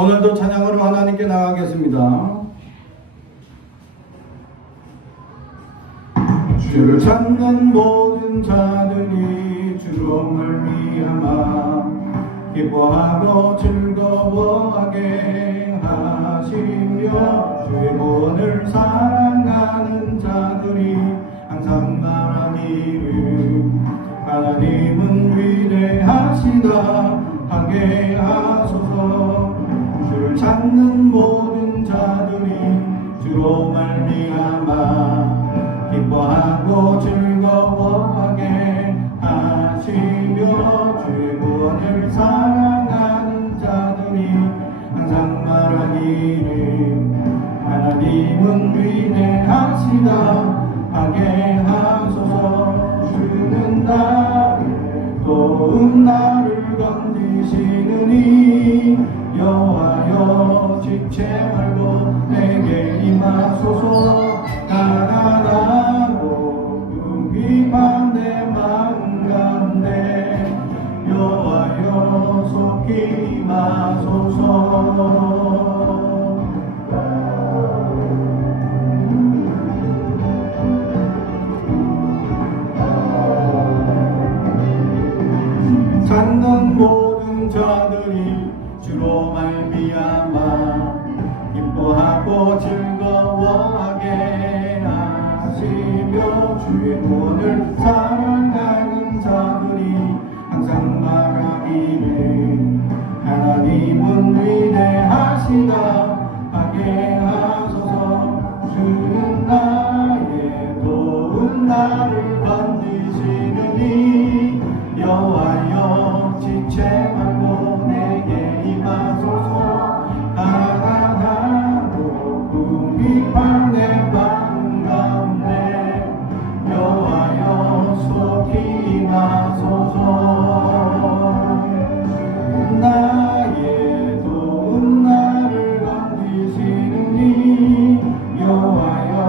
오늘도 찬양으로 하나님께 나가겠습니다. 주를 찾는 모든 자들이 주로 말미암아 기뻐하고 즐거워하게 하시며 주의 구원을 사랑하는 자들이 항상 말하기를 하나님은 위대하시다 하게 하소서. 주를 찾는 모든 자들이 주로 말미암아 기뻐하고 즐거워하게 하시며 주의 구원을 사랑하는 자들이 항상 말하기를 하나님은 위대하시다 하게 하소서. 주는 나를 도움 나를 건지시느니 여호와여 지체 말고 내게 임하소서. 가난하고 비판 내 마음 가운데 여호와여 속히 임하소서. 찾는 모든 자들이 주로 말미암아 기뻐하고 즐거워하게 하시며 주의 구원을 사랑하는 자들이 항상 말하기를 하나님은 위대하시다 하게 하소서. 주는 나의 도움 나를 건지시느니 여호와여 지체 말고 내게 임하소서. 가난하고 비판 내 마음 가운데 여호와여 속히 임하소서. 나의 도움 나를 건지시느니 여호와여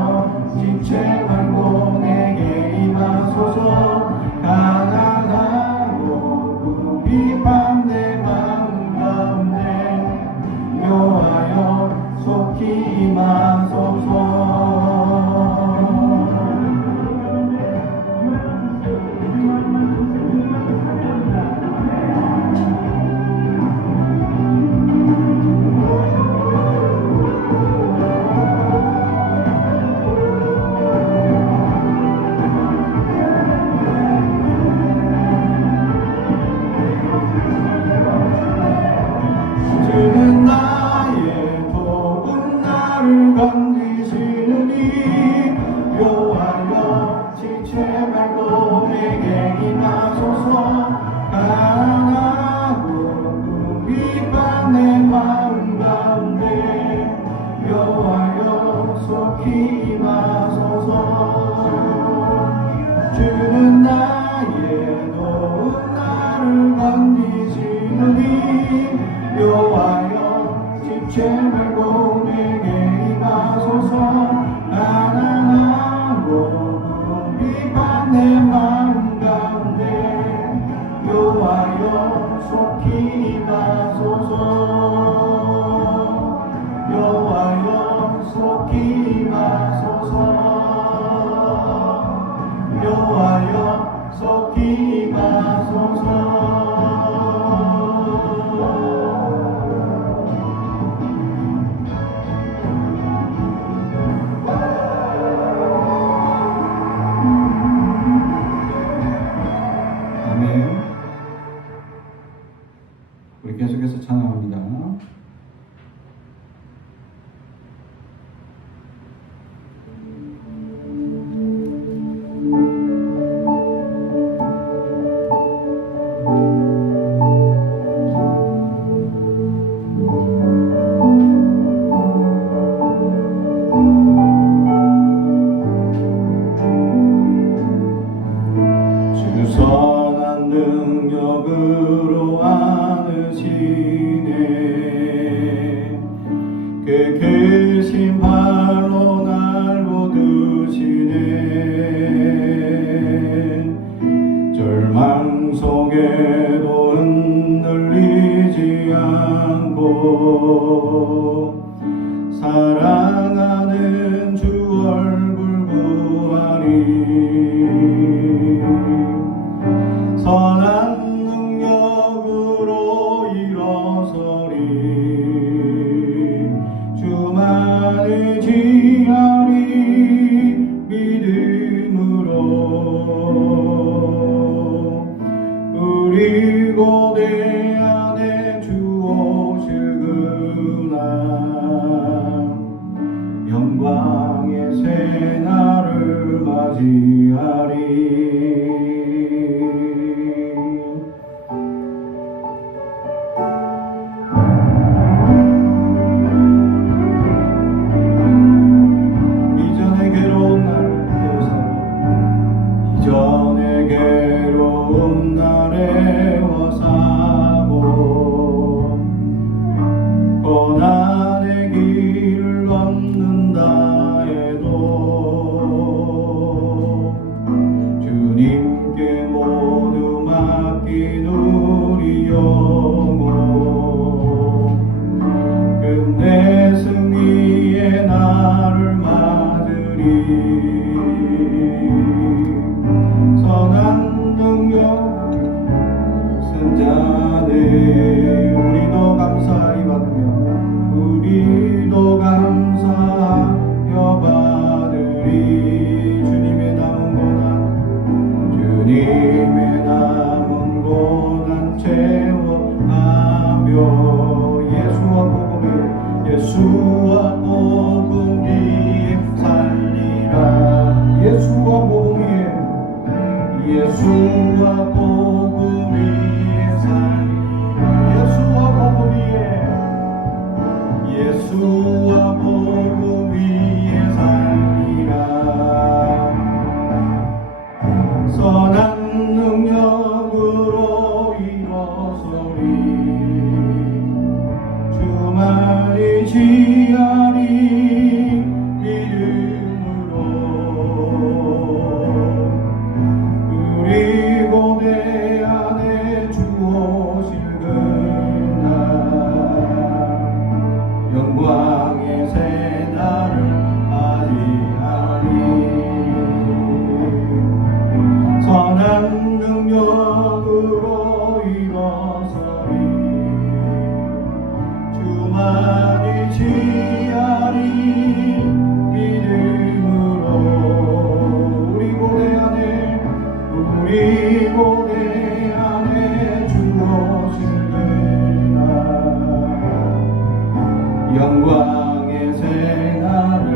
지체 말고 내게 임하소서. 가난하고 비판 내 마음 가운데 여호와여 속히 임하소서. 주는 나의 도움 나를 건지시느니 여호와여 지체 말고 내게 임하소서. 가난하고 비판 내 마음 가운데 여호와여 속히 임하소서. 주는 나의 도움 나를 건지시느니 여호와여 지체 말고 내게 임하소서. 가난하고 비판 내 마음 가운데 여호와여 속히 임하소서. 여호와여 속히 임하소서. 여호와여 속히 임하소서. 우리 계속해서 찬양합니다. 선한 능력으로 안으시네. 그 크신 발로 날 거두시네. 절망 속에도 흔들리지 않고 사랑하는 주 얼굴 구하리. 선한 능력으로 일어서리. 주만을 지하리. 믿음으로 우리 고대 안에 주 오실 그날 영광의 새날을 맞이하리. 이전의 괴로운 날에 워사고 고난의 길을 걷는다 해도 주님께 모두 맡긴 우리 영혼 끝내 승리의 날을 맞으리. 선한 능력 승자네 우리도 감사히 받으며 우리도 감사하여 받으리. 주님의 남은 고난 채워가며 예수와 복음 위에 살리라. 예수와 복음 위에 살리라. 예수와 복음 위에 살리라. 선한 능력으로 일어서리. 주만이 지하리. 믿음으로 우리 고대 안에 주 오실 그날 영광의 새날을 맞이하리. 선한 능력으로 일어서리. 주만이 지하리. 믿음으로 우리 고대 안에 주 오실 그날 영광의 새날을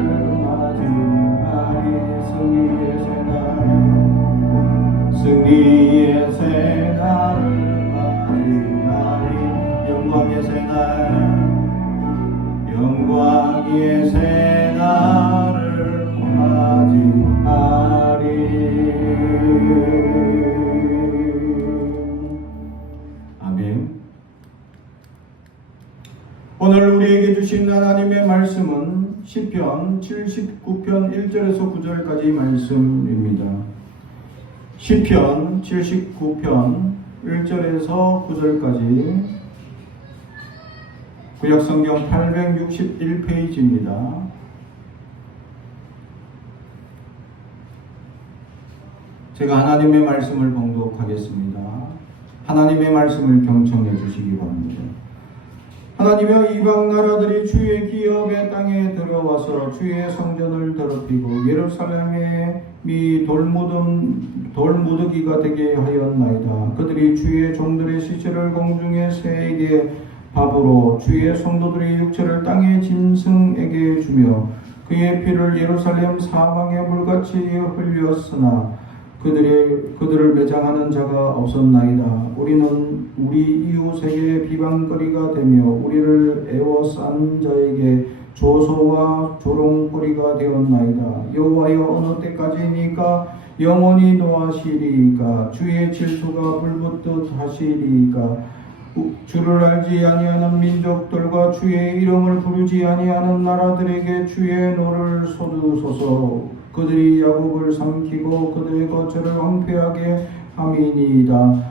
맞이하리. 승리의 새날을 맞이하리. 영광의 새날을 맞이하리. 아멘. 오늘 우리에게 주신 하나님의 말씀은 시편 79편 1절에서 9절까지 말씀입니다. 시편 79편 1절에서 9절까지 구약성경 861페이지입니다. 제가 하나님의 말씀을 봉독하겠습니다. 하나님의 말씀을 경청해 주시기 바랍니다. 하나님여, 이방 나라들이 주의 기업의 땅에 들어와서 주의 성전을 더럽히고 예루살렘의 미 돌무더기가 되게 하였나이다. 그들이 주의 종들의 시체를 공중의 새에게 밥으로 주의 성도들의 육체를 땅의 짐승에게 주며 그의 피를 예루살렘 사방에 물같이 흘렸으나 그들을 매장하는 자가 없었나이다. 우리는 우리 이웃에게 비방거리가 되며 우리를 애워싼 자에게 조소와 조롱거리가 되었나이다. 여호와여, 어느 때까지니까 영원히 노하시리이까? 주의 질투가 불붙듯 하시리이까? 주를 알지 아니하는 민족들과 주의 이름을 부르지 아니하는 나라들에게 주의 노를 쏟으소서. 그들이 야곱을 삼키고 그들의 거처를 황폐하게 함이니이다.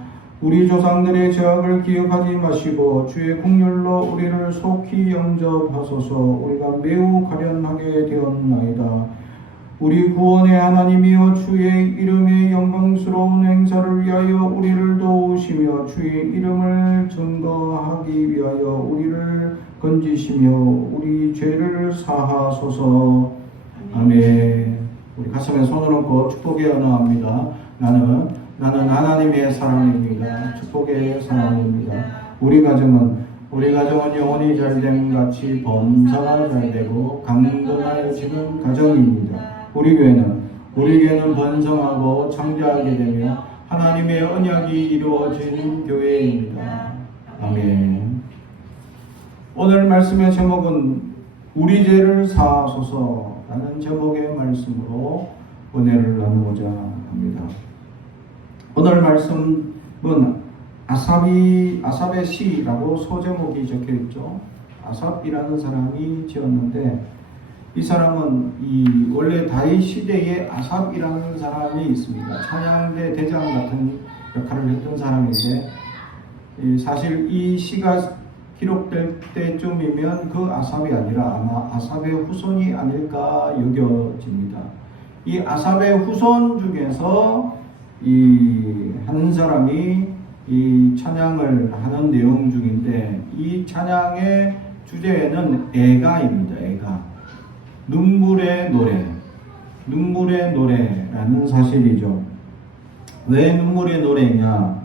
우리 조상들의 죄악을 기억하지 마시고 주의 긍휼로 우리를 속히 영접하소서. 우리가 매우 가련하게 되었나이다. 우리 구원의 하나님이여 주의 이름의 영광스러운 행사를 위하여 우리를 도우시며 주의 이름을 증거하기 위하여 우리를 건지시며 우리 죄를 사하소서. 아멘. 우리 가슴에 손을 얹고 축복의 언어합니다. 나는 하나님의 사랑입니다. 축복의 사랑입니다. 우리 가정은 영혼이 잘됨 같이 범사가 잘되고 강건해지는 가정입니다. 우리 교회는 번성하고 창대하게 되며 하나님의 언약이 이루어진 교회입니다. 아멘. 오늘 말씀의 제목은 우리 죄를 사하소서라는 제목의 말씀으로 은혜를 나누고자 합니다. 오늘 말씀은 아삽의 시라고 소제목이 적혀 있죠. 아삽이라는 사람이 지었는데 이 사람은 원래 다윗 시대에 아삽이라는 사람이 있습니다. 찬양대 대장 같은 역할을 했던 사람인데 사실 이 시가 기록될 때쯤이면 그 아삽이 아니라 아마 아삽의 후손이 아닐까 여겨집니다. 이 아삽의 후손 중에서 한 사람이 이 찬양을 하는 내용 중인데 이 찬양의 주제는 애가입니다. 애가. 눈물의 노래라는 사실이죠. 왜 눈물의 노래냐?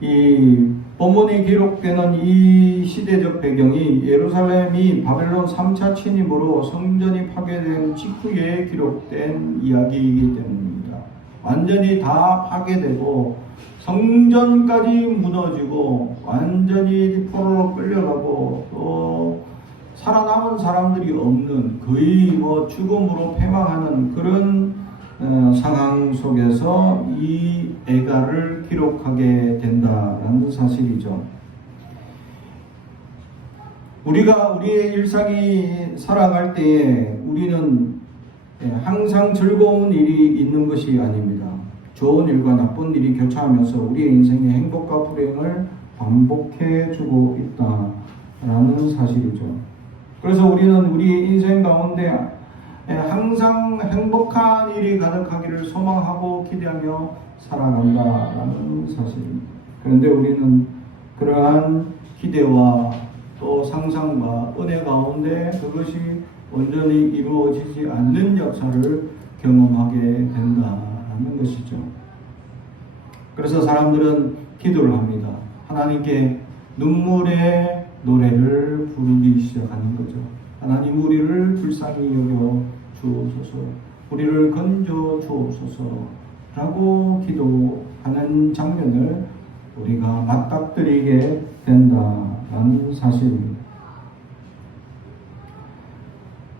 이 본문이 기록되는 이 시대적 배경이 예루살렘이 바벨론 3차 침입으로 성전이 파괴된 직후에 기록된 이야기이기 때문입니다. 완전히 다 파괴되고 성전까지 무너지고 완전히 포로로 끌려가고 또 살아남은 사람들이 없는 거의 죽음으로 패망하는 그런 상황 속에서 이 애가를 기록하게 된다는 사실이죠. 우리가 우리의 일상이 살아갈 때에 우리는 항상 즐거운 일이 있는 것이 아닙니다. 좋은 일과 나쁜 일이 교차하면서 우리의 인생의 행복과 불행을 반복해주고 있다라는 사실이죠. 그래서 우리는 우리 인생 가운데 항상 행복한 일이 가득하기를 소망하고 기대하며 살아간다라는 사실입니다. 그런데 우리는 그러한 기대와 또 상상과 은혜 가운데 그것이 온전히 이루어지지 않는 역사를 경험하게 된다라는 것이죠. 그래서 사람들은 기도를 합니다. 하나님께 눈물의 노래를 부르기 시작하는 거죠. 하나님 우리를 불쌍히 여겨 주옵소서, 우리를 건져 주옵소서라고 기도하는 장면을 우리가 맞닥뜨리게 된다는 사실입니다.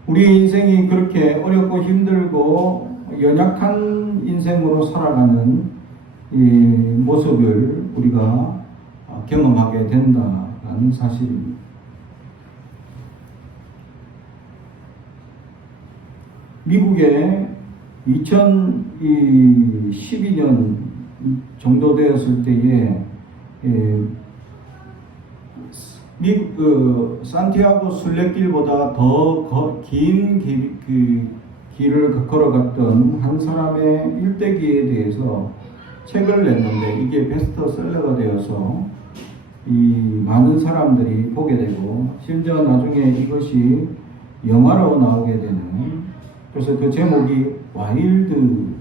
우리 인생이 그렇게 어렵고 힘들고 연약한 인생으로 살아가는 이 모습을 우리가 경험하게 된다는 사실입니다. 미국에 2012년 정도 되었을 때에 미국 산티아고 순례길보다 더 긴 길을 걸어갔던 한 사람의 일대기에 대해서 책을 냈는데 이게 베스트셀러가 되어서 많은 사람들이 보게 되고 심지어 나중에 이것이 영화로 나오게 되는, 그래서 그 제목이 와일드라는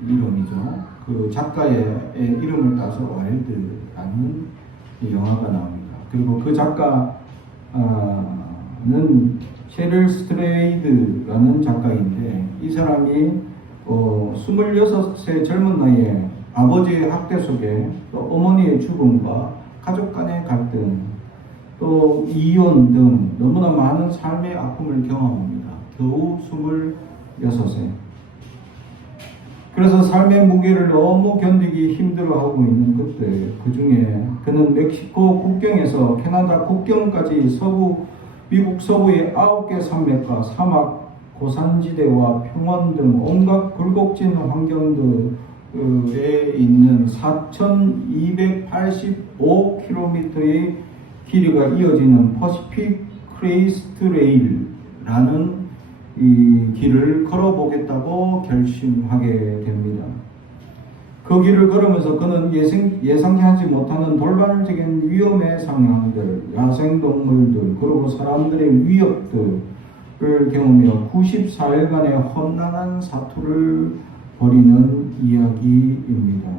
이름이죠. 그 작가의 이름을 따서 와일드라는 영화가 나옵니다. 그리고 그 작가는 셰릴 스트레이드라는 작가인데 이 사람이 26세 젊은 나이에 아버지의 학대 속에 또 어머니의 죽음과 가족 간의 갈등 또 이혼 등 너무나 많은 삶의 아픔을 경험합니다. 겨우 26세. 그래서 삶의 무게를 너무 견디기 힘들어하고 있는 그때 그 중에 그는 멕시코 국경에서 캐나다 국경까지 미국 서부의 9개 산맥과 사막, 고산지대와 평원 등 온갖 굴곡진 환경들을 있는 4,285km의 길이가 이어지는 퍼시픽 크레이스트 레일이라는 이 길을 걸어보겠다고 결심하게 됩니다. 그 길을 걸으면서 그는 예상하지 못하는 돌발적인 위험의 상황들, 야생동물들, 그리고 사람들의 위협들을 경험하며 94일간의 험난한 사투를 벌이는 이야기입니다.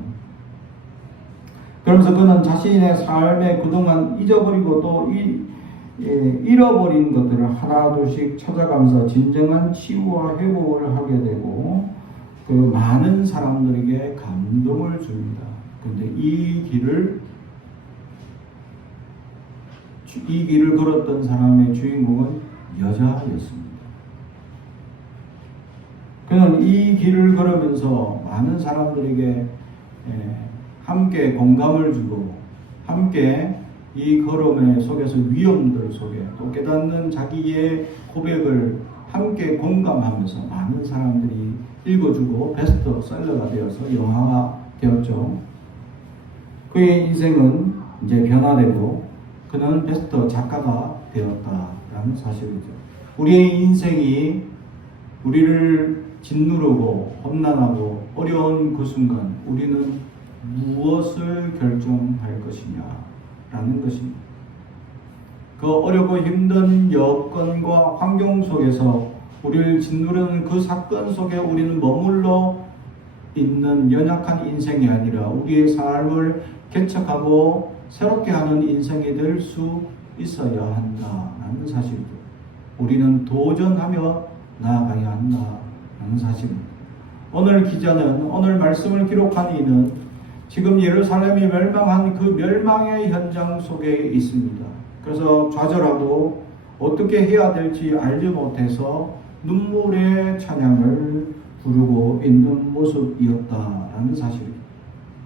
그러면서 그는 자신의 삶에 그동안 잊어버리고 또 잃어버린 것들을 하나둘씩 찾아가면서 진정한 치유와 회복을 하게 되고 그 많은 사람들에게 감동을 줍니다. 그런데 이 길을 걸었던 사람의 주인공은 여자였습니다. 그는 이 길을 걸으면서 많은 사람들에게 함께 공감을 주고 함께 이 걸음의 속에서 위험들 속에 또 깨닫는 자기의 고백을 함께 공감하면서 많은 사람들이 읽어주고 베스트셀러가 되어서 영화가 되었죠. 그의 인생은 이제 변화되고 그는 베스트 작가가 되었다라는 사실이죠. 우리의 인생이 우리를 짓누르고 험난하고 어려운 그 순간 우리는 무엇을 결정할 것이냐라는 것입니다. 그 어렵고 힘든 여건과 환경 속에서 우리를 짓누르는 그 사건 속에 우리는 머물러 있는 연약한 인생이 아니라 우리의 삶을 개척하고 새롭게 하는 인생이 될 수 있어야 한다는 사실이죠. 우리는 도전하며 나아가야 한다는 사실입니다. 오늘 기자는 오늘 말씀을 기록한 이는 지금 예루살렘이 멸망한 그 멸망의 현장 속에 있습니다. 그래서 좌절하고 어떻게 해야 될지 알지 못해서 눈물의 찬양을 부르고 있는 모습이었다라는 사실입니다.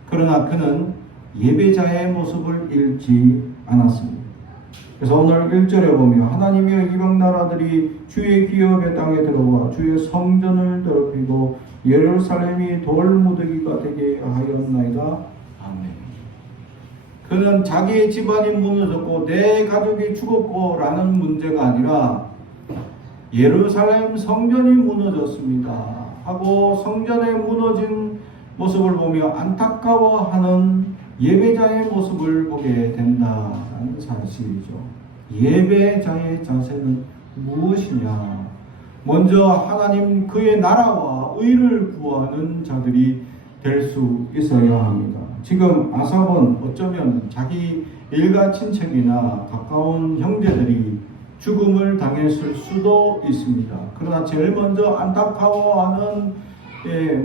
그러나 그는 예배자의 모습을 잃지 않았습니다. 그래서 오늘 1절에 보면 하나님의 이방 나라들이 주의 기업의 땅에 들어와 주의 성전을 더럽히고 예루살렘이 돌무더기가 되게 하였나이다. 아멘. 그는 자기의 집안이 무너졌고 내 가족이 죽었고 라는 문제가 아니라 예루살렘 성전이 무너졌습니다 하고 성전에 무너진 모습을 보며 안타까워하는 예배자의 모습을 보게 된다는 사실이죠. 예배자의 자세는 무엇이냐? 먼저 하나님 그의 나라와 의를 구하는 자들이 될 수 있어야 합니다. 지금 아삽은 어쩌면 자기 일가 친척이나 가까운 형제들이 죽음을 당했을 수도 있습니다. 그러나 제일 먼저 안타까워하는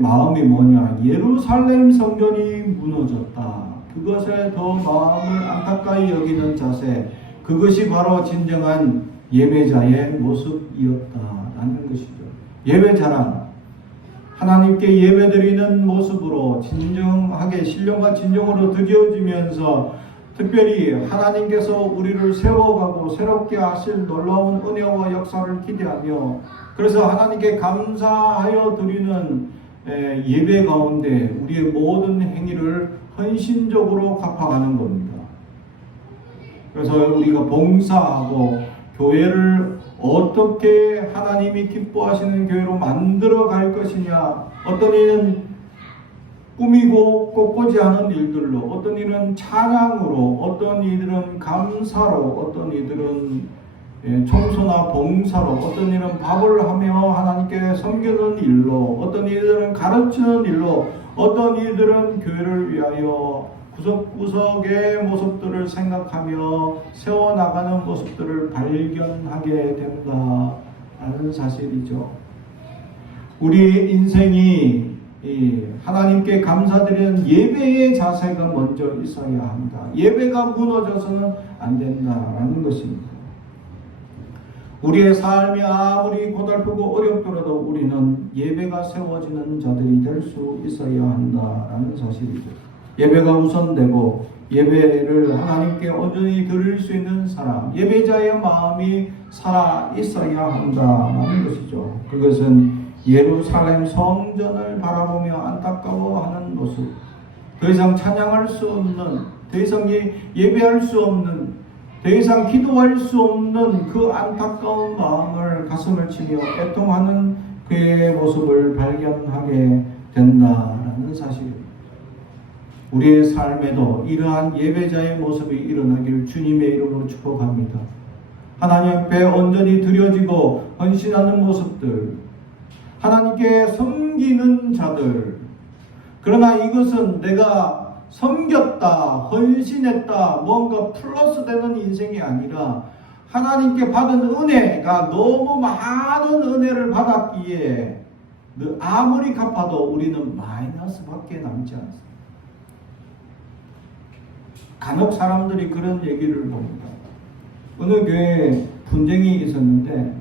마음이 뭐냐? 예루살렘 성전이 무너졌다. 그것에 더 마음을 안타까이 여기는 자세, 그것이 바로 진정한 예배자의 모습이었다라는 것이죠. 예배자란 하나님께 예배드리는 모습으로 진정하게 신령과 진정으로 드려지면서 특별히 하나님께서 우리를 세워가고 새롭게 하실 놀라운 은혜와 역사를 기대하며 그래서 하나님께 감사하여 드리는 예배 가운데 우리의 모든 행위를 헌신적으로 갚아가는 겁니다. 그래서 우리가 봉사하고 교회를 어떻게 하나님이 기뻐하시는 교회로 만들어 갈 것이냐, 어떤 일은 꾸미고 꺾고지 않은 일들로, 어떤 일은 찬양으로, 어떤 이들은 감사로, 어떤 이들은 청소나 봉사로, 어떤 일은 밥을 하며 하나님께 섬기는 일로, 어떤 이들은 가르치는 일로, 어떤 이들은 교회를 위하여 구석구석의 모습들을 생각하며 세워나가는 모습들을 발견하게 된다는 사실이죠. 우리의 인생이 하나님께 감사드리는 예배의 자세가 먼저 있어야 합니다. 예배가 무너져서는 안 된다라는 것입니다. 우리의 삶이 아무리 고달프고 어렵더라도 우리는 예배가 세워지는 자들이 될 수 있어야 한다라는 사실이죠. 예배가 우선되고 예배를 하나님께 온전히 드릴 수 있는 사람, 예배자의 마음이 살아 있어야 한다는 것이죠. 그것은 예루살렘 성전을 바라보며 안타까워하는 모습, 더 이상 찬양할 수 없는, 더 이상 예배할 수 없는, 더 이상 기도할 수 없는 그 안타까운 마음을 가슴을 치며 애통하는 그의 모습을 발견하게 된다라는 사실입니다. 우리의 삶에도 이러한 예배자의 모습이 일어나길 주님의 이름으로 축복합니다. 하나님 앞에 온전히 드려지고 헌신하는 모습들, 하나님께 섬기는 자들. 그러나 이것은 내가 섬겼다, 헌신했다, 뭔가 플러스 되는 인생이 아니라 하나님께 받은 은혜가 너무 많은 은혜를 받았기에 아무리 갚아도 우리는 마이너스밖에 남지 않습니다. 간혹 사람들이 그런 얘기를 봅니다. 어느 교회에 분쟁이 있었는데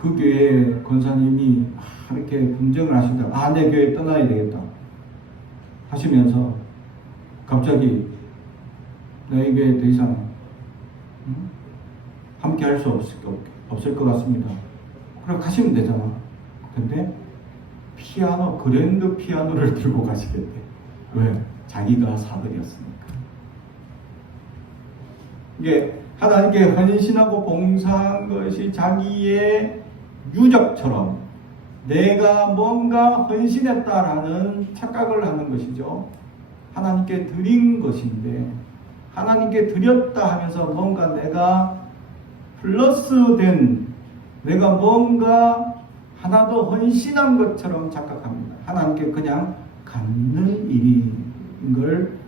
그 교회 권사님이 이렇게 분쟁을 하시다가 내 교회 떠나야 되겠다 하시면서 갑자기 너희 교회 더 이상 함께 할 수 없을 것 같습니다. 그럼 가시면 되잖아. 근데 피아노, 그랜드 피아노를 들고 가시겠대. 왜? 자기가 사들였으니까. 이게 하나님께 헌신하고 봉사한 것이 자기의 유적처럼 내가 뭔가 헌신했다라는 착각을 하는 것이죠. 하나님께 드린 것인데 하나님께 드렸다 하면서 뭔가 내가 플러스 된, 내가 뭔가 하나도 헌신한 것처럼 착각합니다. 하나님께 그냥 갚는 일인 걸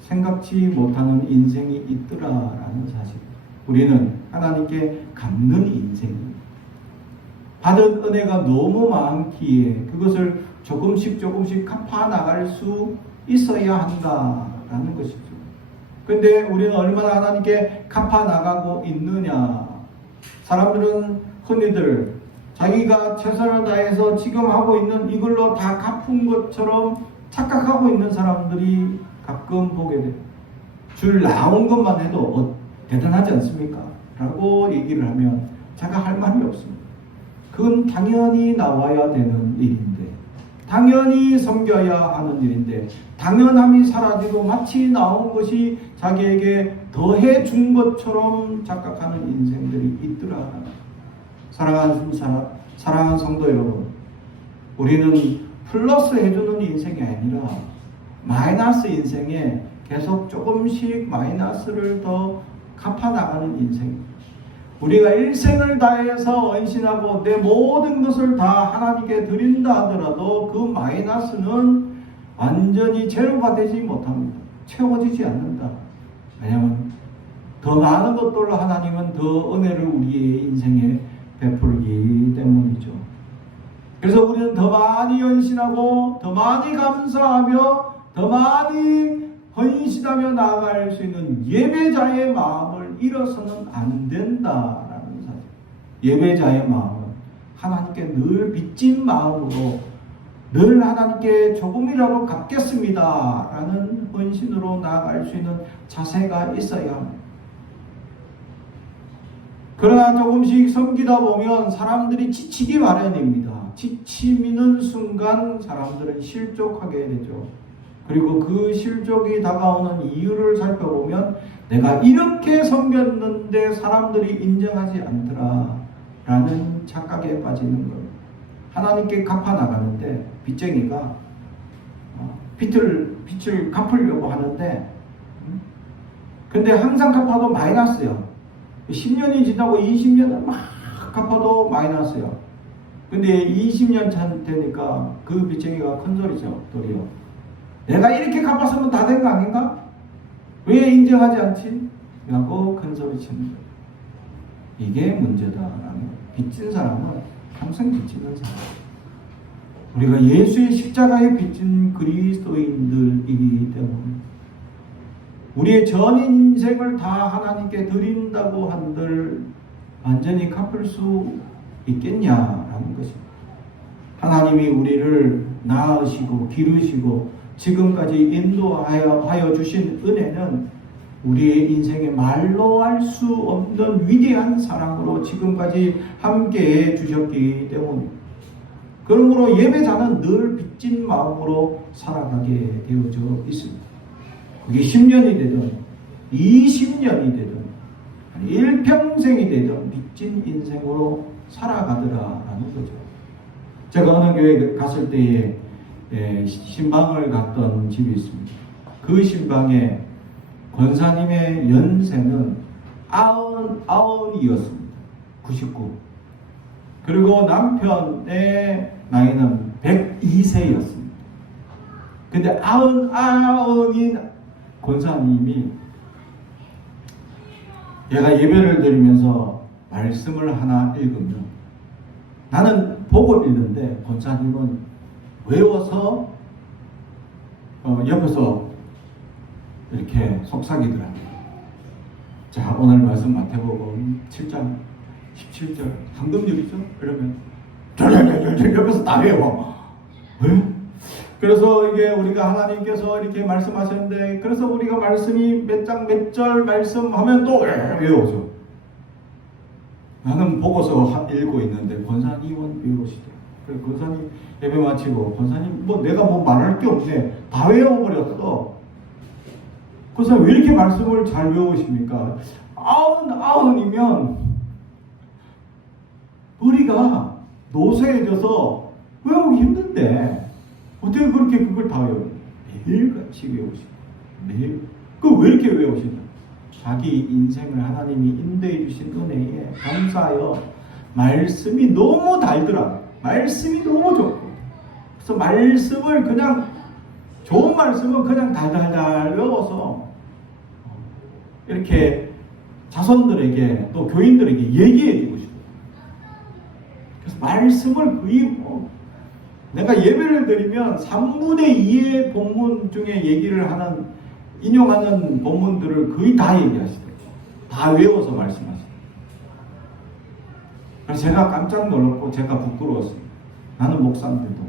생각지 못하는 인생이 있더라라는 사실. 우리는 하나님께 갚는 인생입니다. 받은 은혜가 너무 많기에 그것을 조금씩 갚아 나갈 수 있어야 한다라는 것이죠. 그런데 우리는 얼마나 하나님께 갚아 나가고 있느냐. 사람들은 흔히들 자기가 최선을 다해서 지금 하고 있는 이걸로 다 갚은 것처럼 착각하고 있는 사람들이 가끔 보게 돼요. 줄 나온 것만 해도 대단하지 않습니까? 라고 얘기를 하면 제가 할 말이 없습니다. 그건 당연히 나와야 되는 일인데, 당연히 섬겨야 하는 일인데, 당연함이 사라지고 마치 나온 것이 자기에게 더해 준 것처럼 착각하는 인생들이 있더라. 사랑하는 성도 여러분, 우리는 플러스 해주는 인생이 아니라 마이너스 인생에 계속 조금씩 마이너스를 더 갚아나가는 인생입니다. 우리가 일생을 다해서 헌신하고 내 모든 것을 다 하나님께 드린다 하더라도 그 마이너스는 완전히 제로가 되지 못합니다. 채워지지 않는다. 왜냐하면 더 많은 것들로 하나님은 더 은혜를 우리의 인생에 베풀기 때문이죠. 그래서 우리는 더 많이 헌신하고 더 많이 감사하며 더 많이 헌신하며 나아갈 수 있는 예배자의 마음을 잃어서는 안 된다라는 사실. 예배자의 마음은 하나님께 늘 빚진 마음으로 늘 하나님께 조금이라도 갚겠습니다 라는 헌신으로 나아갈 수 있는 자세가 있어야 합니다. 그러나 조금씩 섬기다 보면 사람들이 지치기 마련입니다. 지치는 순간 사람들은 실족하게 되죠. 그리고 그 실족이 다가오는 이유를 살펴보면 내가 이렇게 섬겼는데 사람들이 인정하지 않더라 라는 착각에 빠지는 겁니다. 하나님께 갚아나가는데 빚쟁이가 빚을 갚으려고 하는데 근데 항상 갚아도 마이너스야. 10년이 지나고 20년을 막 갚아도 마이너스야. 근데 20년 차 되니까 그 빚쟁이가 큰 소리죠. 도리어. 내가 이렇게 갚았으면 다 된 거 아닌가? 왜 인정하지 않지? 라고 큰 소리 치는 거예요. 이게 문제다라는 거예요. 빚진 사람은 항상 빚지는 사람. 우리가 예수의 십자가에 빚진 그리스도인들이기 때문에 우리의 전 인생을 다 하나님께 드린다고 한들 완전히 갚을 수 있겠냐라는 것입니다. 하나님이 우리를 낳으시고 기르시고 지금까지 인도하여 주신 은혜는 우리의 인생에 말로 할 수 없는 위대한 사랑으로 지금까지 함께해 주셨기 때문입니다. 그러므로 예배자는 늘 빚진 마음으로 살아가게 되어져 있습니다. 그게 10년이 되든 20년이 되든 일평생이 되든 빚진 인생으로 살아가더라라는 거죠. 제가 어느 교회 갔을 때에 신방을 갔던 집이 있습니다. 그 신방에 권사님의 연세는 99이었습니다. 99. 그리고 남편의 나이는 102세였습니다. 근데 99인 권사님이 얘가 예배를 드리면서 말씀을 하나 읽으면 나는 보고 읽는데 권사님은 외워서 옆에서 이렇게 속삭이더라고요. 자, 오늘 말씀 마태복음 7장 17절 황금률이죠? 그러면 옆에서 다 외워. 왜? 그래서 이게 우리가 하나님께서 이렇게 말씀하셨는데 그래서 우리가 말씀이 몇 장 몇 절 말씀하면 또 외워져. 나는 보고서 읽고 있는데 권사님은 외우시더라고요. 그래서 권사님 예배 마치고 권사님 내가 말할 게 없네. 다 외워버렸어. 권사님 왜 이렇게 말씀을 잘 외우십니까? 99이면 머리가 노쇠해져서 외우기 힘든데 어떻게 그렇게 그걸 다 외워요? 매일같이 외우시고 매일. 왜 이렇게 외우시냐? 자기 인생을 하나님이 인도해 주신 은혜에 감사하여 말씀이 너무 달더라고요. 말씀이 너무 좋고 그래서 말씀을 그냥 좋은 말씀은 그냥 달달달 외워서 이렇게 자손들에게 또 교인들에게 얘기해 주고 싶어요. 그래서 말씀을 거의 내가 예배를 드리면 3분의 2의 본문 중에 얘기를 하는 인용하는 본문들을 거의 다 얘기하시더라고요. 다 외워서 말씀하시더라고요. 그래서 제가 깜짝 놀랐고 제가 부끄러웠어요. 나는 목사인데도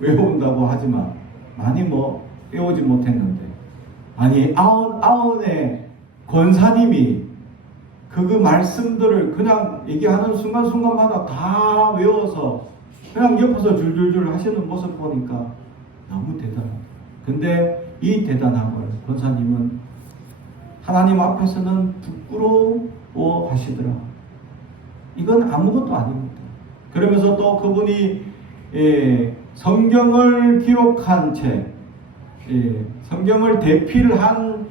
외운다고 하지만 많이 외우지 못했는데 아니 99의 권사님이 그 말씀들을 그냥 얘기하는 순간순간마다 다 외워서 그냥 옆에서 줄줄줄 하시는 모습 보니까 너무 대단합니다. 근데 이 대단한 걸 권사님은 하나님 앞에서는 부끄러워 하시더라. 이건 아무것도 아닙니다. 그러면서 또 그분이 성경을 기록한 책, 성경을 대필을 한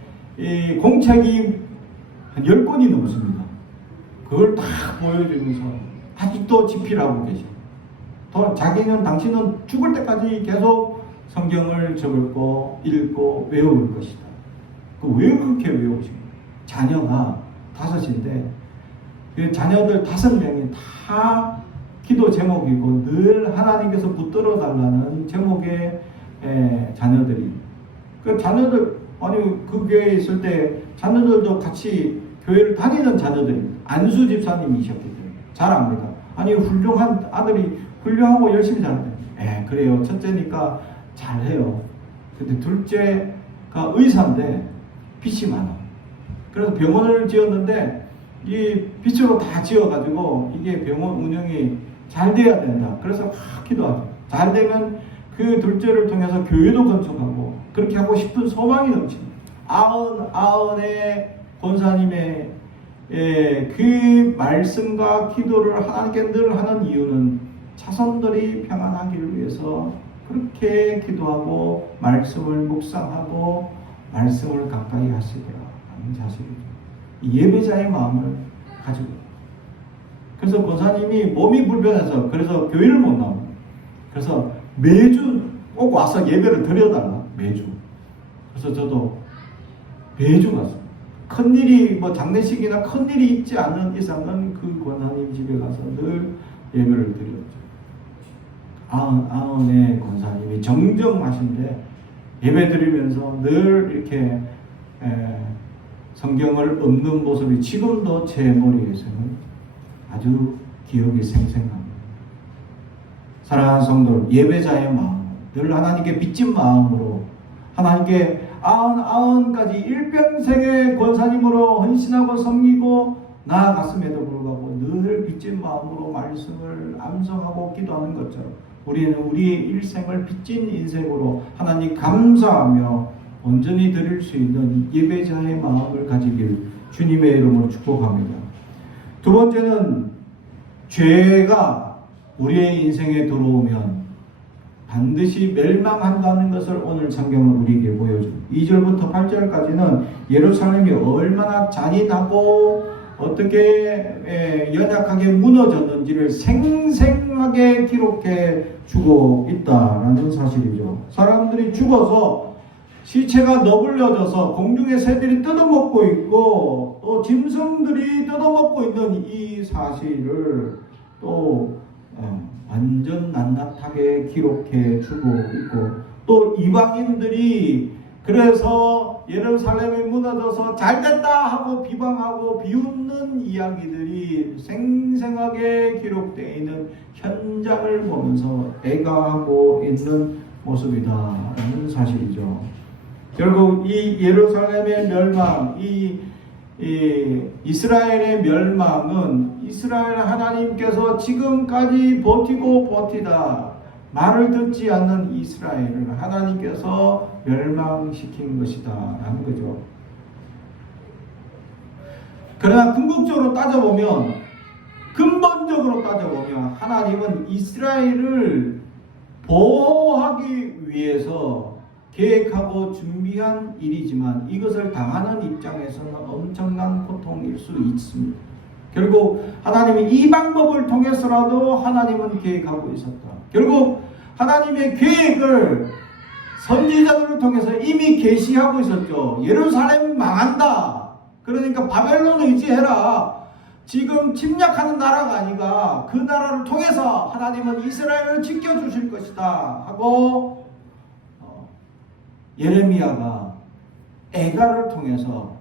공책이 한 10권이 넘습니다. 그걸 다 보여주면서 아직도 집필하고 계셔. 또 당신은 죽을 때까지 계속 성경을 적을고 읽고 외울 것이다. 왜 그렇게 외우십니까? 자녀가 5인데 그 자녀들 5명이 다 기도 제목이고 늘 하나님께서 붙들어 달라는 제목의 자녀들이. 그 자녀들 그 교회에 있을 때 자녀들도 같이 교회를 다니는 자녀들입니다. 안수 집사님이셨기 때문에 잘 압니다. 훌륭한 아들이 훌륭하고 열심히 잘하는데 그래요. 첫째니까 잘해요. 근데 둘째가 의사인데 빚이 많아. 그래서 병원을 지었는데 이 빚으로 다 지어가지고 이게 병원 운영이 잘 돼야 된다. 그래서 막 기도하죠. 잘 되면 그 둘째를 통해서 교회도 건축하고 그렇게 하고 싶은 소망이 넘칩니다. 99의 권사님의 그 말씀과 기도를 하나님께 늘 하는 이유는 자손들이 평안하기를 위해서 그렇게 기도하고 말씀을 묵상하고 말씀을 가까이 하시더라 하는 사실이죠. 예배자의 마음을 가지고. 그래서 권사님이 몸이 불편해서 그래서 교회를 못 나옵니다. 그래서 매주 꼭 와서 예배를 드려달라. 매주. 그래서 저도 매주 갔어요. 큰일이 장례식이나 큰일이 있지 않는 이상은 그 권사님 집에 가서 늘 예배를 드렸죠. 99의 권사님이 정정하신데 예배 드리면서 늘 이렇게 성경을 읊는 모습이 지금도 제 머리에서는 아주 기억이 생생합니다. 사랑하는 성도, 예배자의 마음, 늘 하나님께 빚진 마음으로 하나님께 99까지 일평생의 권사님으로 헌신하고 섬기고 나아갔음에도 불구하고 늘 빚진 마음으로 말씀을 암송하고 기도하는 것처럼 우리는 우리의 일생을 빚진 인생으로 하나님 감사하며 온전히 드릴 수 있는 예배자의 마음을 가지길 주님의 이름으로 축복합니다. 두 번째는 죄가 우리의 인생에 들어오면 반드시 멸망한다는 것을 오늘 성경은 우리에게 보여줍니다. 2절부터 8절까지는 예루살렘이 얼마나 잔인하고 어떻게 연약하게 무너졌는지를 생생하게 기록해 주고 있다라는 사실이죠. 사람들이 죽어서 시체가 너불려져서 공중의 새들이 뜯어먹고 있고 또 짐승들이 뜯어먹고 있는 이 사실을 또 완전 낱낱하게 기록해 주고 있고 또 이방인들이 그래서 예루살렘이 무너져서 잘됐다 하고 비방하고 비웃는 이야기들이 생생하게 기록되어 있는 현장을 보면서 애가하고 있는 모습이다라는 사실이죠. 결국 이 예루살렘의 멸망, 이 이스라엘의 멸망은 이스라엘 하나님께서 지금까지 버티고 버티다 말을 듣지 않는 이스라엘을 하나님께서 멸망시킨 것이다 라는 거죠. 그러나 궁극적으로 따져보면, 근본적으로 따져보면 하나님은 이스라엘을 보호하기 위해서 계획하고 준비한 일이지만 이것을 당하는 입장에서는 엄청난 고통일 수 있습니다. 결국 하나님이 이 방법을 통해서라도 하나님은 계획하고 있었다. 결국 하나님의 계획을 선지자들을 통해서 이미 계시하고 있었죠. 예루살렘 망한다. 그러니까 바벨론 의지해라. 지금 침략하는 나라가 아니라 그 나라를 통해서 하나님은 이스라엘을 지켜주실 것이다 하고 예레미야가 애가를 통해서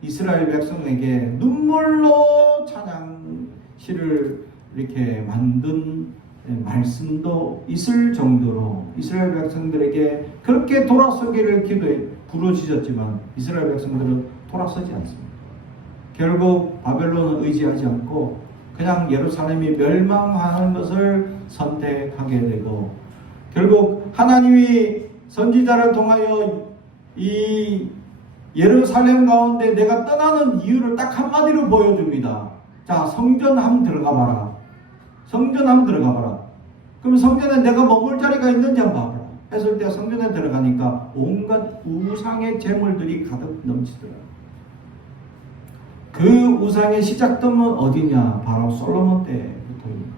이스라엘 백성에게 눈물로 찬양시를 이렇게 만든 말씀도 있을 정도로 이스라엘 백성들에게 그렇게 돌아서기를 기도해 부르짖었지만 이스라엘 백성들은 돌아서지 않습니다. 결국 바벨론을 의지하지 않고 그냥 예루살렘이 멸망하는 것을 선택하게 되고 결국 하나님이 선지자를 통하여 이 예루살렘 가운데 내가 떠나는 이유를 딱 한마디로 보여줍니다. 자, 성전 한번 들어가 봐라. 성전 한번 들어가 봐라. 그럼 성전에 내가 머물 자리가 있는지 한번 봐봐라. 했을 때 성전에 들어가니까 온갖 우상의 제물들이 가득 넘치더라. 그 우상의 시작점은 어디냐? 바로 솔로몬 때부터입니다.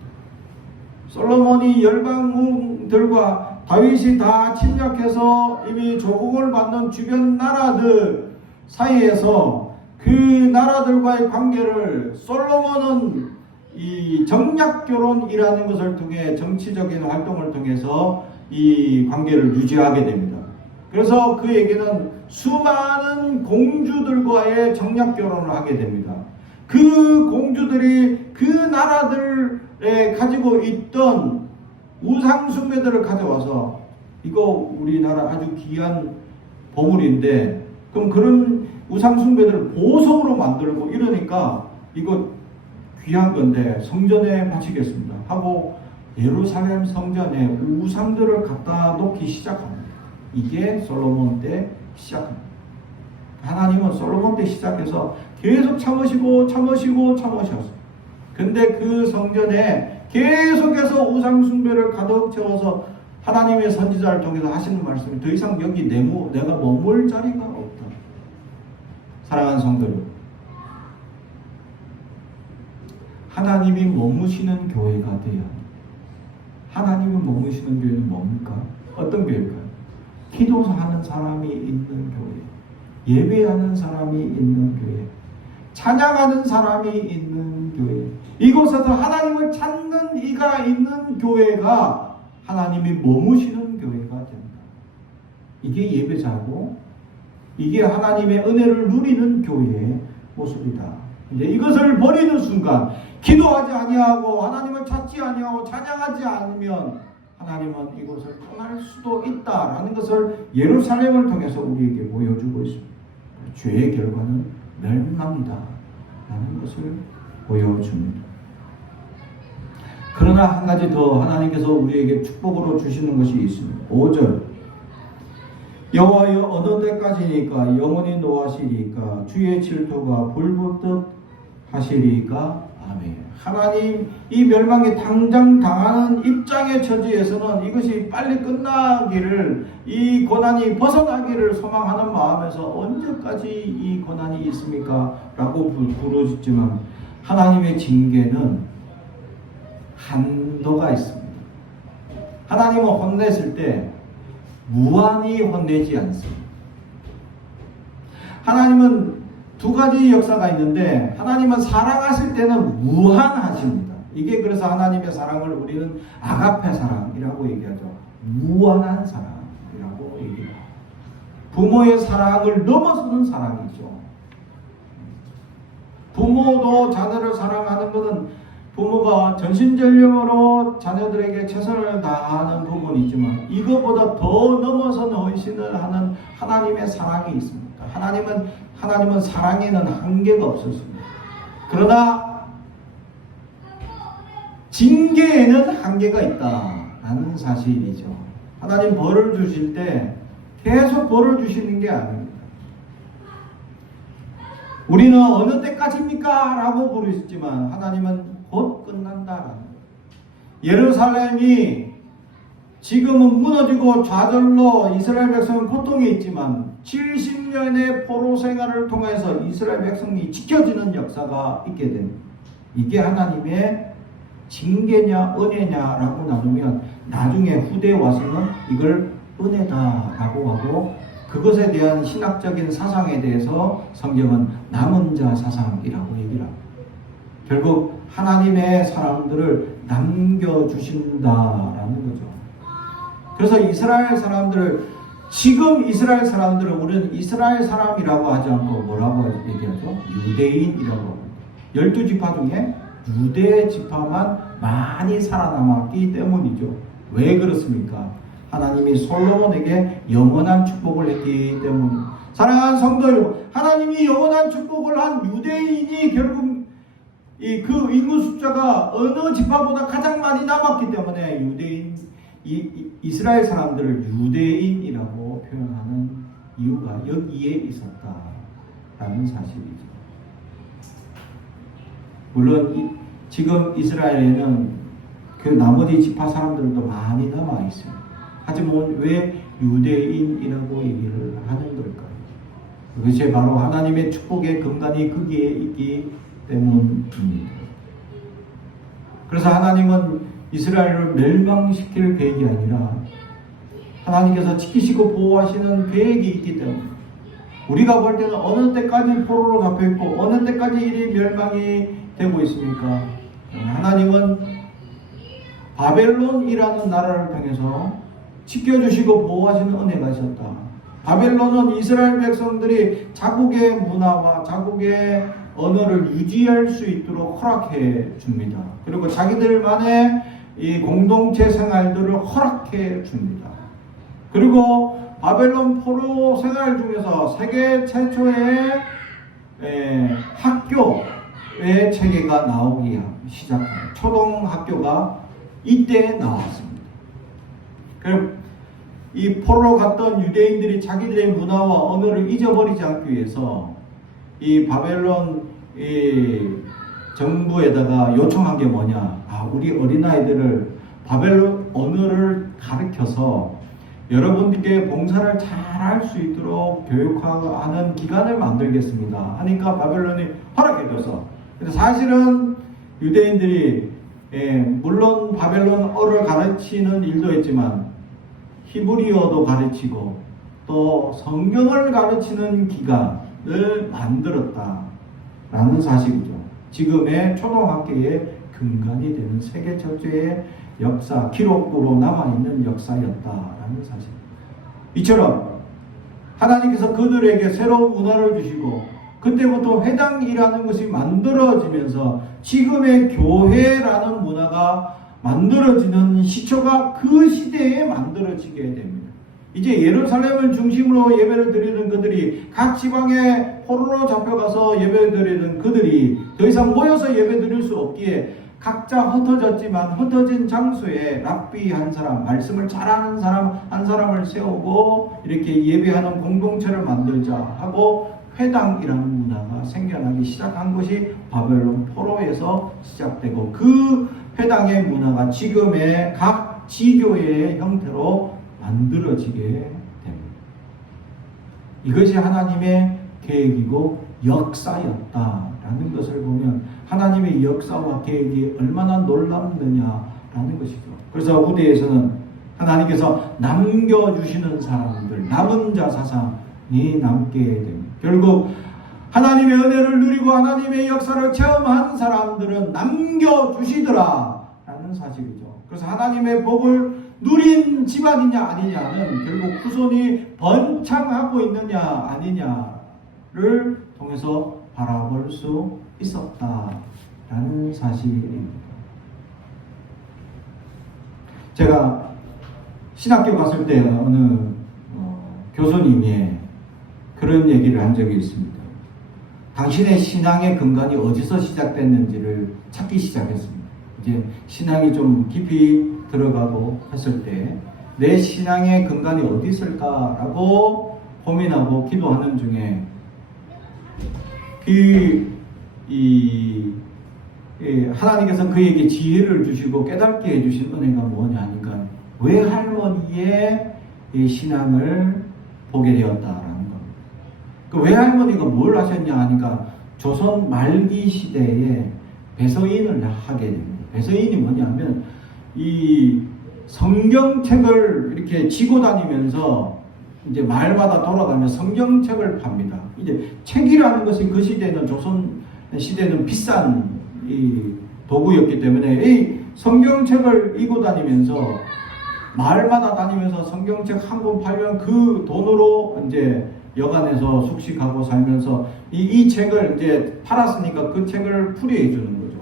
솔로몬이 열방들과 다윗이 다 침략해서 이미 조공을 받는 주변 나라들 사이에서 그 나라들과의 관계를 솔로몬은 이 정략결혼이라는 것을 통해 정치적인 활동을 통해서 이 관계를 유지하게 됩니다. 그래서 그에게는 수많은 공주들과의 정략결혼을 하게 됩니다. 그 공주들이 그 나라들에 가지고 있던 우상숭배들을 가져와서 이거 우리나라 아주 귀한 보물인데 그럼 그런 우상숭배들을 보석으로 만들고 이러니까 이거 귀한 건데 성전에 바치겠습니다 하고 예루살렘 성전에 우상들을 갖다 놓기 시작합니다. 이게 솔로몬 때 시작합니다. 하나님은 솔로몬 때 시작해서 계속 참으시고 참으셨어요. 근데 그 성전에 계속해서 우상숭배를 가득 채워서 하나님의 선지자를 통해서 하시는 말씀이 더 이상 여기 내가 머물 자리가 없다. 사랑하는 성도들, 하나님이 머무시는 교회가 돼야 합니다. 하나님이 머무시는 교회는 뭡니까? 어떤 교회일까요? 기도하는 사람이 있는 교회, 예배하는 사람이 있는 교회, 찬양하는 사람이 있는 교회, 이곳에서 하나님을 찾는 이가 있는 교회가 하나님이 머무시는 교회가 됩니다. 이게 예배자고 이게 하나님의 은혜를 누리는 교회의 모습이다. 이제 이것을 버리는 순간 기도하지 아니하고 하나님을 찾지 아니하고 찬양하지 않으면 하나님은 이곳을 떠날 수도 있다라는 것을 예루살렘을 통해서 우리에게 보여주고 있습니다. 죄의 결과는 멸망이다 라는 것을 보여줍니다. 그러나 한 가지 더 하나님께서 우리에게 축복으로 주시는 것이 있습니다. 5절 여호와여 어느 때까지니까 영원히 노하시리까 주의 질투가 불붙듯 하시리까. 아멘. 하나님 이 멸망이 당장 당하는 입장의 처지에서는 이것이 빨리 끝나기를, 이 고난이 벗어나기를 소망하는 마음에서 언제까지 이 고난이 있습니까? 라고 부르짖지만 하나님의 징계는 한도가 있습니다. 하나님은 혼냈을 때 무한히 혼내지 않습니다. 하나님은 두 가지 역사가 있는데, 하나님은 사랑하실 때는 무한하십니다. 이게 그래서 하나님의 사랑을 우리는 아가페 사랑이라고 얘기하죠. 무한한 사랑이라고 얘기해요. 부모의 사랑을 넘어서는 사랑이죠. 부모도 자녀를 사랑하는 것은 부모가 전심전력으로 자녀들에게 최선을 다하는 부분이 있지만, 이것보다 더 넘어서는 헌신을 하는 하나님의 사랑이 있습니다. 하나님은 사랑에는 한계가 없었습니다. 그러나 징계에는 한계가 있다라는 사실이죠. 하나님 벌을 주실 때 계속 벌을 주시는 게 아닙니다. 우리는 어느 때까지입니까? 라고 부르시지만 하나님은 곧 끝난다라는 거예요. 예루살렘이 지금은 무너지고 좌절로 이스라엘 백성은 고통에 있지만 70년의 포로 생활을 통해서 이스라엘 백성이 지켜지는 역사가 있게 됩니다. 이게 하나님의 징계냐 은혜냐라고 나누면 나중에 후대에 와서는 이걸 은혜다라고 하고, 그것에 대한 신학적인 사상에 대해서 성경은 남은 자 사상이라고 얘기를 합니다. 결국 하나님의 사람들을 남겨주신다라는 거죠. 그래서 이스라엘 사람들을, 지금 이스라엘 사람들을 우리는 이스라엘 사람이라고 하지 않고 뭐라고 얘기하죠? 유대인이라고 합니다. 12지파 중에 유대 지파만 많이 살아남았기 때문이죠. 왜 그렇습니까? 하나님이 솔로몬에게 영원한 축복을 했기 때문입니다. 사랑하는 성도 여러분, 하나님이 영원한 축복을 한 유대인이 결국 그 인구 숫자가 어느 지파보다 가장 많이 남았기 때문에 이스라엘 사람들을 유대인이라고 표현하는 이유가 여기에 있었다라는 사실이죠. 물론 지금 이스라엘에는 그 나머지 지파 사람들도 많이 남아 있습니다. 하지만 왜 유대인이라고 얘기를 하는 걸까요? 그것이 바로 하나님의 축복의 근간이 거기에 있기 때문입니다. 그래서 하나님은 이스라엘을 멸망시킬 계획이 아니라 하나님께서 지키시고 보호하시는 계획이 있기 때문에, 우리가 볼 때는 어느 때까지 포로로 잡혀있고 어느 때까지 이 멸망이 되고 있습니까? 하나님은 바벨론이라는 나라를 통해서 지켜주시고 보호하시는 은혜가 있었다. 바벨론은 이스라엘 백성들이 자국의 문화와 자국의 언어를 유지할 수 있도록 허락해 줍니다. 그리고 자기들만의 이 공동체 생활들을 허락해 줍니다. 그리고 바벨론 포로 생활 중에서 세계 최초의 학교의 체계가 나오기 시작합니다. 초등학교가 이때 나왔습니다. 그럼 이 포로로 갔던 유대인들이 자기들의 문화와 언어를 잊어버리지 않기 위해서 이 바벨론 정부에다가 요청한 게 뭐냐? 우리 어린아이들을 바벨론 언어를 가르쳐서 여러분들께 봉사를 잘 할 수 있도록 교육하는 기관을 만들겠습니다 하니까 바벨론이 허락해줘서. 근데 사실은 유대인들이 물론 바벨론어를 가르치는 일도 했지만 히브리어도 가르치고 또 성경을 가르치는 기관을 만들었다라는 사실이죠. 지금의 초등학교의 근간이 되는 세계 최초의 역사, 기록으로 남아있는 역사였다라는 사실. 이처럼 하나님께서 그들에게 새로운 문화를 주시고 그때부터 회당이라는 것이 만들어지면서 지금의 교회라는 문화가 만들어지는 시초가 그 시대에 만들어지게 됩니다. 이제 예루살렘을 중심으로 예배를 드리는 그들이 각 지방에 포로로 잡혀가서 예배를 드리는 그들이 더 이상 모여서 예배 드릴 수 없기에 각자 흩어졌지만 흩어진 장소에 랍비 한 사람, 말씀을 잘하는 사람 한 사람을 세우고 이렇게 예배하는 공동체를 만들자 하고 회당이라는 문화가 생겨나기 시작한 것이 바벨론 포로에서 시작되고, 그 회당의 문화가 지금의 각 지교회의 형태로 만들어지게 됩니다. 이것이 하나님의 계획이고 역사였다라는 것을 보면 하나님의 역사와 계획이 얼마나 놀랍느냐라는 것이죠. 그래서 후대에서는 하나님께서 남겨주시는 사람들, 남은 자 사상이 남게 됩니다. 결국 하나님의 은혜를 누리고 하나님의 역사를 체험한 사람들은 남겨주시더라라는 사실이죠. 그래서 하나님의 복을 누린 집안이냐 아니냐는 결국 후손이 번창하고 있느냐 아니냐를 통해서 바라볼 수 있었다라는 사실입니다. 제가 신학교 갔을 때 어느 교수님이 그런 얘기를 한 적이 있습니다. 당신의 신앙의 근간이 어디서 시작됐는지를 찾기 시작했습니다. 이제 신앙이 좀 깊이 들어가고 했을 때 내 신앙의 근간이 어디 있을까라고 고민하고 기도하는 중에 하나님께서 그에게 지혜를 주시고 깨닫게 해주신 은혜가 뭐냐 하니까 외할머니의 신앙을 보게 되었다라는 겁니다. 그 외할머니가 뭘 하셨냐 하니까 조선 말기 시대에 배서인을 하게 됩니다. 배서인이 뭐냐면 이 성경책을 이렇게 지고 다니면서 이제 마을마다 돌아가면서 성경책을 팝니다. 이제 책이라는 것이 그 시대는 조선 시대는 비싼 이 도구였기 때문에 이 성경책을 이고 다니면서 마을마다 다니면서 성경책 한 권 팔면 그 돈으로 이제 여간에서 숙식하고 살면서 이 책을 이제 팔았으니까 그 책을 풀이해 주는 거죠.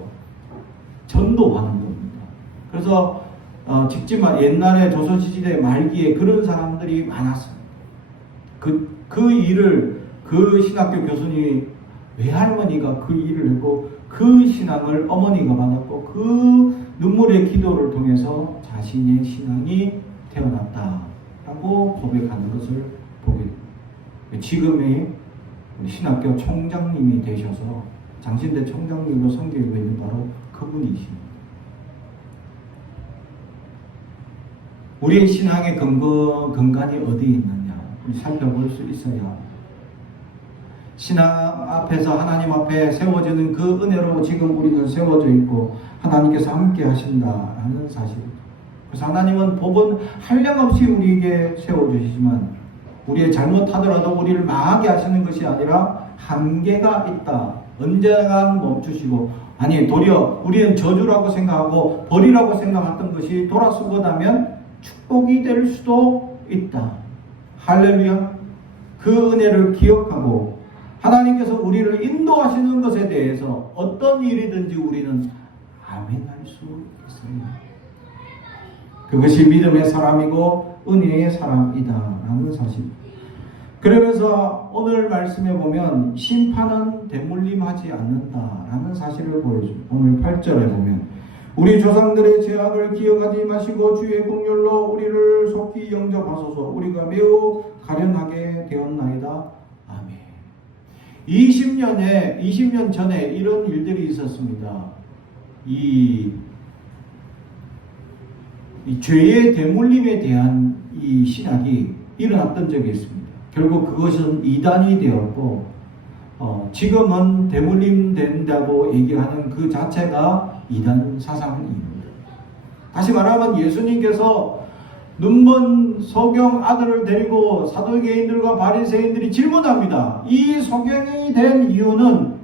전도하는 겁니다. 그래서 직지만 옛날에 조선시대 말기에 그런 사람들이 많았어요. 그 일을 그 신학교 교수님이 외할머니가 그 일을 했고 그 신앙을 어머니가 받았고 그 눈물의 기도를 통해서 자신의 신앙이 태어났다라고 고백하는 것을 보게 됩니다. 지금의 신학교 총장님이 되셔서 장신대 총장님으로 섬기고 있는 바로 그분이십니다. 우리의 신앙의 근간이 어디 있느냐 살펴볼 수 있어야 합니다. 신앙 앞에서 하나님 앞에 세워지는 그 은혜로 지금 우리는 세워져 있고 하나님께서 함께 하신다라는 사실입니다. 그래서 하나님은 복은 한량없이 우리에게 세워주시지만 우리의 잘못하더라도 우리를 망하게 하시는 것이 아니라 한계가 있다. 언젠간 멈추시고 아니 도리어 우리는 저주라고 생각하고 벌이라고 생각했던 것이 돌아서고나면 축복이 될 수도 있다. 할렐루야. 그 은혜를 기억하고 하나님께서 우리를 인도하시는 것에 대해서 어떤 일이든지 우리는 아멘할 수 있습니다. 그것이 믿음의 사람이고 은혜의 사람이다라는 사실. 그러면서 오늘 말씀에 보면 심판은 대물림하지 않는다라는 사실을 보여줍니다. 오늘 8절에 보면 우리 조상들의 죄악을 기억하지 마시고 주의 긍휼로 우리를 속히 영접하소서. 우리가 매우 가련하게 되었나이다. 아멘. 20년 전에 이런 일들이 있었습니다. 이 죄의 대물림에 대한 이 신학이 일어났던 적이 있습니다. 결국 그것은 이단이 되었고 지금은 대물림 된다고 얘기하는 그 자체가 이단 사상입니다. 다시 말하면 예수님께서 눈먼 소경 아들을 데리고 사두개인들과 바리새인들이 질문합니다. 이 소경이 된 이유는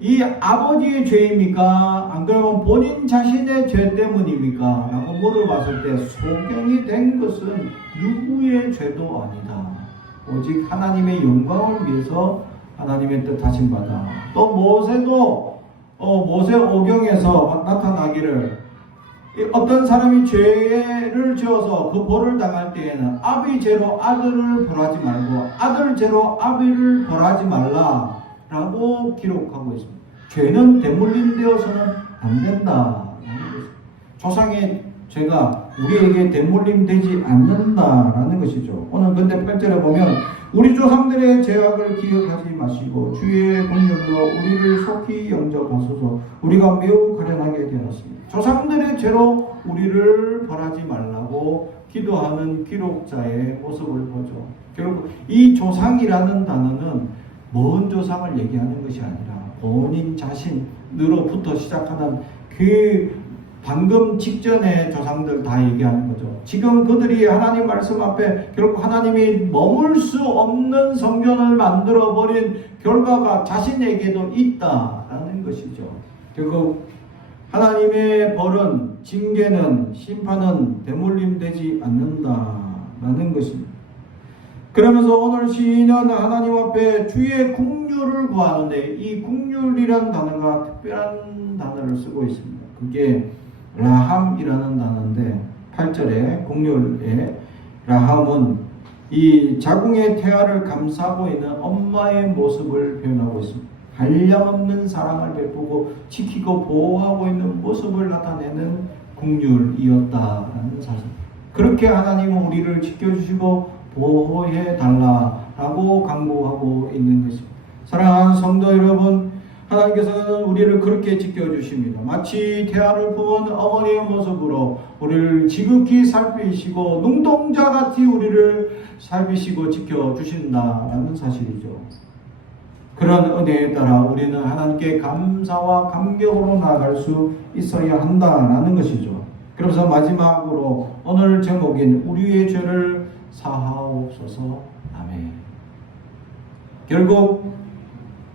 이 아버지의 죄입니까? 안 그러면 본인 자신의 죄 때문입니까? 라고 물어봤을 때 소경이 된 것은 누구의 죄도 아니다. 오직 하나님의 영광을 위해서 하나님의 뜻 하신 바다. 또 모세도 모세 오경에서 나타나기를 어떤 사람이 죄를 지어서 그 벌을 당할 때에는 아비 죄로 아들을 벌하지 말고 아들 죄로 아비를 벌하지 말라 라고 기록하고 있습니다. 죄는 대물림되어서는 안 된다. 조상의 죄가 우리에게 대물림 되지 않는다라는 것이죠. 오늘 근데 8절에 보면 우리 조상들의 죄악을 기억하지 마시고 주의 긍휼로 우리를 속히 영접하소서. 우리가 매우 가련하게 되었습니다. 조상들의 죄로 우리를 벌하지 말라고 기도하는 기록자의 모습을 보죠. 결국 이 조상이라는 단어는 먼 조상을 얘기하는 것이 아니라 본인 자신으로부터 시작하는 그 방금 직전에 조상들 다 얘기하는 거죠. 지금 그들이 하나님 말씀 앞에 결국 하나님이 머물 수 없는 성전을 만들어 버린 결과가 자신에게도 있다라는 것이죠. 결국 하나님의 벌은, 징계는, 심판은 대물림 되지 않는다라는 것입니다. 그러면서 오늘 시인은 하나님 앞에 주의 긍휼을 구하는데 이 긍휼이라는 단어가 특별한 단어를 쓰고 있습니다. 그게 라함이라는 단어인데 8절에 긍휼의 라함은 이 자궁의 태아를 감싸고 있는 엄마의 모습을 표현하고 있습니다. 한량없는 사랑을 베푸고 지키고 보호하고 있는 모습을 나타내는 긍휼이었다라는 사실. 그렇게 하나님은 우리를 지켜주시고 보호해 달라라고 강구하고 있는 것입니다. 사랑하는 성도 여러분, 하나님께서는 우리를 그렇게 지켜주십니다. 마치 태아를 품은 어머니의 모습으로 우리를 지극히 살피시고 눈동자같이 우리를 살피시고 지켜주신다라는 사실이죠. 그런 은혜에 따라 우리는 하나님께 감사와 감격으로 나아갈 수 있어야 한다라는 것이죠. 그래서 마지막으로 오늘 제목인 우리의 죄를 사하옵소서. 아멘. 결국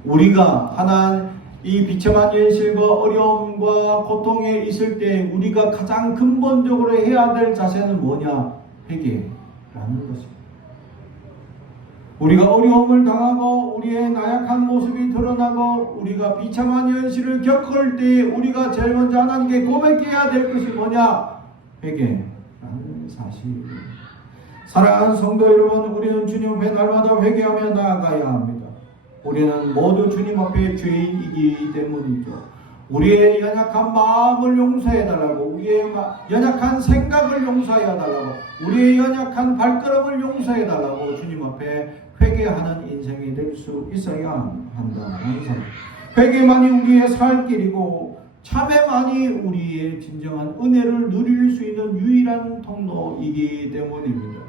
우리가 이 비참한 현실과 어려움과 고통에 있을 때 우리가 가장 근본적으로 해야 될 자세는 뭐냐? 회개라는 것입니다. 우리가 어려움을 당하고 우리의 나약한 모습이 드러나고 우리가 비참한 현실을 겪을 때 우리가 제일 먼저 하나님께 고백해야 될 것이 뭐냐? 회개라는 사실입니다. 사랑하는 성도 여러분, 우리는 주님 앞에 날마다 회개하며 나아가야 합니다. 우리는 모두 주님 앞에 죄인이기 때문이죠. 우리의 연약한 마음을 용서해달라고, 우리의 연약한 생각을 용서해달라고, 우리의 연약한 발걸음을 용서해달라고 주님 앞에 회개하는 인생이 될 수 있어야 한다는 사실. 회개만이 우리의 살 길이고 참회만이 우리의 진정한 은혜를 누릴 수 있는 유일한 통로이기 때문입니다.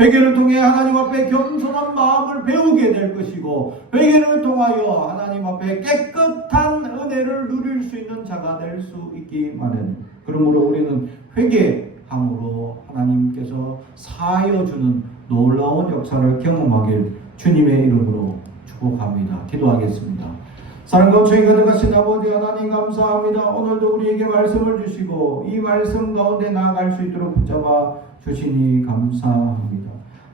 회개를 통해 하나님 앞에 겸손한 마음을 배우게 될 것이고 회개를 통하여 하나님 앞에 깨끗한 은혜를 누릴 수 있는 자가 될 수 있기 마련입니다. 그러므로 우리는 회개함으로 하나님께서 사하여 주는 놀라운 역사를 경험하길 주님의 이름으로 축복합니다. 기도하겠습니다. 사랑과 죄가 가득하신 아버지 하나님 감사합니다. 오늘도 우리에게 말씀을 주시고 이 말씀 가운데 나아갈 수 있도록 붙잡아 주시니 감사합니다.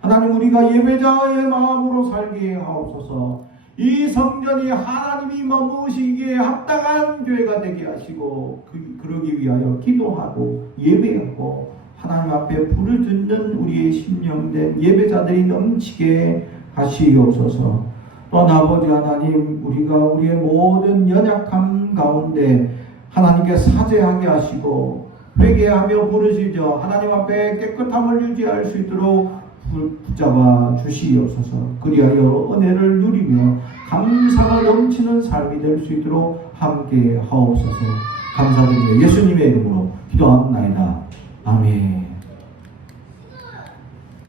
하나님, 우리가 예배자의 마음으로 살게 하옵소서. 이 성전이 하나님이 머무시기에 합당한 교회가 되게 하시고 그러기 위하여 기도하고 예배하고 하나님 앞에 부르짖는 우리의 심령된 예배자들이 넘치게 하시옵소서. 또한 아버지 하나님, 우리가 우리의 모든 연약함 가운데 하나님께 사죄하게 하시고 회개하며 부르짖어 하나님 앞에 깨끗함을 유지할 수 있도록 붙잡아 주시옵소서. 그리하여 은혜를 누리며 감사가 넘치는 삶이 될 수 있도록 함께 하옵소서. 감사드리며 예수님의 이름으로 기도합나이다. 아멘.